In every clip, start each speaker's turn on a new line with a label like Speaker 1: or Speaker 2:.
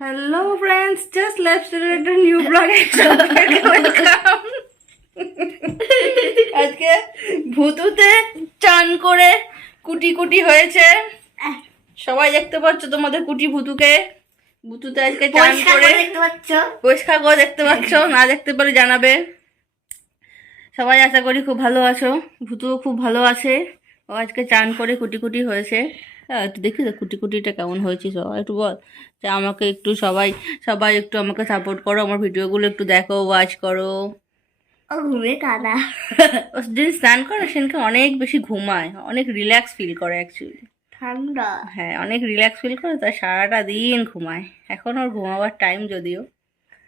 Speaker 1: Hello friends just লাইফস্টাইলের একটা new ব্লগে আজকে ভুতুতে চান করে কুটি কুটি হয়েছে। সবাই দেখতে পাচ্ছ তোমাদের কুটি ভুতুকে। ভুতুতে আজকে চান করে।
Speaker 2: করে দেখতে পাচ্ছ।
Speaker 1: পরিষ্কার করে দেখতে পাচ্ছ না দেখতে পারে জানাবে। সবাই আশা করি খুব ভালো আছো। ভুতুও খুব ভালো আছে। ও আজকে চান করে কুটি কুটি হয়েছে। হ্যাঁ, একটু দেখি তো কুটি কুটিটা কেমন হয়েছে সবাই একটু বল যে আমাকে একটু সবাই সবাই একটু আমাকে সাপোর্ট করো আমার ভিডিওগুলো একটু দেখো ওয়াচ করো।
Speaker 2: ও ঘুরে কাদা
Speaker 1: ও যেদিন স্নান করে সেদিনকে অনেক বেশি ঘুমায় অনেক রিল্যাক্স ফিল করে অ্যাকচুয়ালি
Speaker 2: ঠান্ডা।
Speaker 1: হ্যাঁ অনেক রিল্যাক্স ফিল করে তার সারাটা দিন ঘুমায়। এখন ওর ঘুমাবার টাইম যদিও।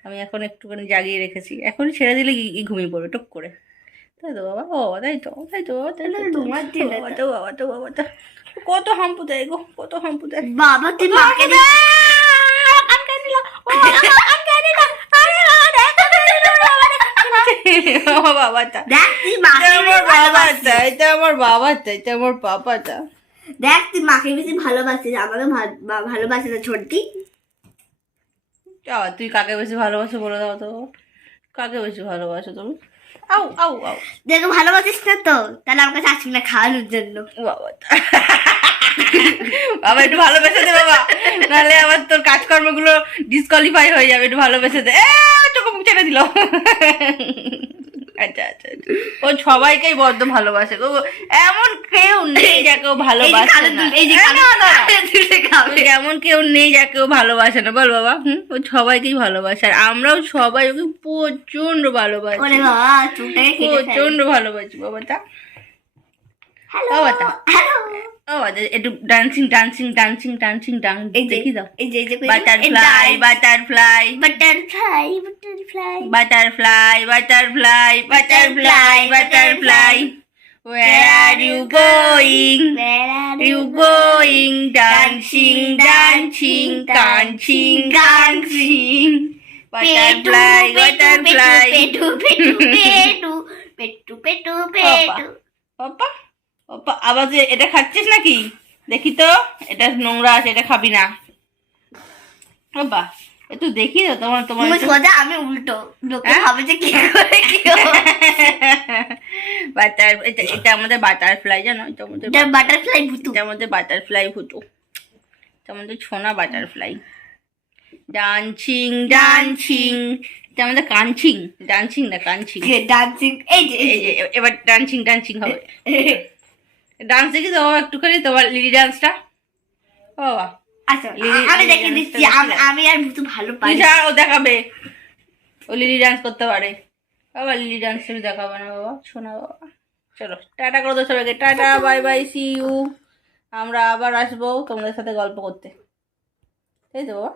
Speaker 1: আমি এখন একটুখানি জাগিয়ে রেখেছি। এখনই ছেড়ে দিলে ঘুমিয়ে পড়বে টুক করে। তাই তো বাবা ও তাই তো তাই তো তাই তো,
Speaker 2: তাহলে তোমার
Speaker 1: বাবা তো বাবা তো বাবা তো কত হাম্পু দেয় গো কত হাম্পু দেয়
Speaker 2: বাবা তুই মাকে
Speaker 1: বাবাটা আমার বাবাটা এটা আমার বাবাটা এটা আমার পাপাটা
Speaker 2: দেখ তুই মাকে বেশি ভালোবাসিস আমাকে ভালোবাসে না ছোটটি
Speaker 1: তুই কাকে বেশি ভালোবাসো বলে দাও তো কাকে বেশি ভালোবাসো তুমি আউ আউ আউ।
Speaker 2: দেখে ভালোবাসিস না তো? তাহলে আমার কাছে চাচ্ছি না খাওয়ানোর জন্য।
Speaker 1: বাবা বাবা একটু ভালোবেসে দে বাবা। নাহলে আবার তোর কাজকর্মগুলো ডিসকোয়ালিফাই হয়ে যাবে একটু ভালোবেসে দে। এ, চোখ মুখ ছেড়ে দিল। আচ্ছা আচ্ছা আচ্ছা। ও সবাইকেই বড্ড ভালোবাসে গো। এমন কেউ নেই যাকে ও ভালোবাসে না।
Speaker 2: এই যে
Speaker 1: এমন কেউ নেই যাকে ও ভালোবাসে না। বল বাবা হুম? ও সবাইকেই ভালোবাসে। আর আমরাও সবাই ওকে প্রচণ্ড ভালোবাসি।
Speaker 2: বাবা
Speaker 1: প্রচণ্ড ভালোবাসি বাবাটা
Speaker 2: হ্যালো
Speaker 1: বাবাটা।
Speaker 2: হ্যালো
Speaker 1: ও আচ্ছা, একটু dancing dancing dancing dancing dance
Speaker 2: এই যে
Speaker 1: দেখি দাও
Speaker 2: এই যে এই যে
Speaker 1: butterfly butterfly
Speaker 2: butterfly butterfly
Speaker 1: butterfly butterfly butterfly butterfly Where are you going?
Speaker 2: Where are
Speaker 1: You going? dancing, dancing, dancing, dancing. Butterfly, butterfly.
Speaker 2: পেটু পেটু পেটু পেটু পেটু পেটু
Speaker 1: পাপা পাপা আবার যে এটা খাচ্ছিস নাকি? দেখি তো এটা নোংরা আছে এটা খাবি না। বাবা একটু দেখি তো তোমার তোমার
Speaker 2: তুমি সোজা আমি উল্টো। লোকে
Speaker 1: হ্যাঁ?
Speaker 2: ভাবে যে কি করে কি
Speaker 1: বাটার এটা আমাদের বাটারফ্লাই জানো? এটা আমাদের
Speaker 2: বাটারফ্লাই ভুতু।
Speaker 1: এটা আমাদের বাটারফ্লাই ভুতু। এটা আমাদের ছোনা বাটারফ্লাই। ডান্সিং ডান্সিং এটা আমাদের কাঞ্চিং ডান্সিং না কাঞ্চিং
Speaker 2: ডান্সিং এই যে
Speaker 1: এবার ডান্সিং ডান্সিং হবে। ডান্স দেখি তো একটুখানি তোমার লিলি ডান্সটা ও
Speaker 2: আচ্ছা আমি দেখে দিচ্ছি আমি আর ভালো
Speaker 1: ও দেখাবে। ও লিলি ডান্স করতে পারে। বাবা লিলি ডান্স তুমি দেখাবে না বাবা। শোনা বাবা। চলো টাটা করে সবাইকে। Tata bye bye see you আমরা আবার আসব তোমাদের সাথে গল্প করতে। তাই তো বাবা।